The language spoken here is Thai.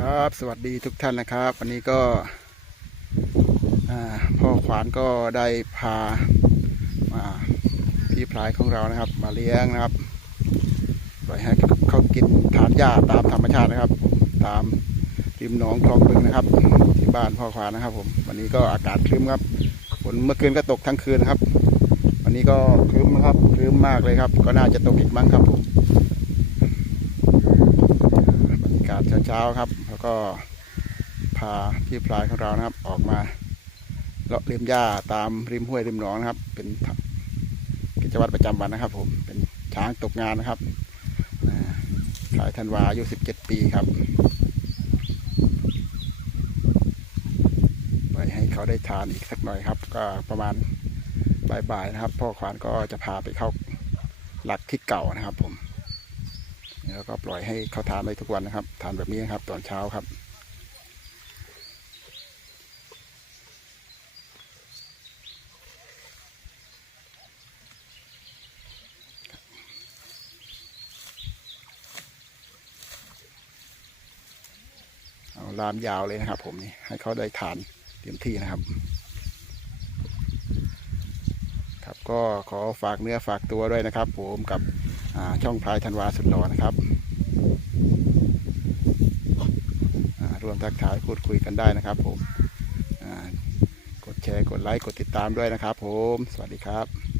ครับสวัสดีทุกท่านนะครับ วันนี้ก็พ่อขวานก็ได้พามาพี่พลายของเรานะครับ มาเลี้ยงนะครับปล่อยให้เขากินทานหญ้าตามธรรมชาตินะครับ ตามริมหนองคลองบึงนะครับ ที่บ้านพ่อขวานนะครับ ผม วันนี้ก็อากาศครึ้มครับฝนเมื่อคืนก็ตกทั้งคืนนะครับ วันนี้ก็ครึ้มนะครับครึ้มมากเลยครับ ก็น่าจะตกอีกมั้งครับผม บรรยากาศ เช้าครับ แล้วก็พาพี่พลายของเรานะครับ ออกมาเลาะเลียมหญ้าตามริมห้วยริมหนองนะครับ เป็นกิจวัตรประจำวันนะครับ ผมเป็นช้างตกงานนะครับอ่าพลายธันวาอายุ17 ปีครับไปให้เขาได้ทานอีกสักหน่อยครับ ก็ประมาณบ่ายๆนะครับ พ่อขวานก็จะพาไปเข้าหลักที่เก่านะครับผม แล้วก็ปล่อยให้เขาทานได้ทุกวันนะครับ ทานแบบนี้นะครับ ตอนเช้าครับ เอาลามยาวเลยนะครับ ผมนี่ให้เขาได้ทานเต็มที่นะครับครับก็ขอฝากเนื้อฝากตัวด้วยนะครับ ผมกับ ช่องพายธันวาสุดหล่อนะครับร่วมทักทายพูดคุยกันได้นะครับผมกดแชร์กดไลค์กดติดตามด้วยนะครับผม สวัสดีครับ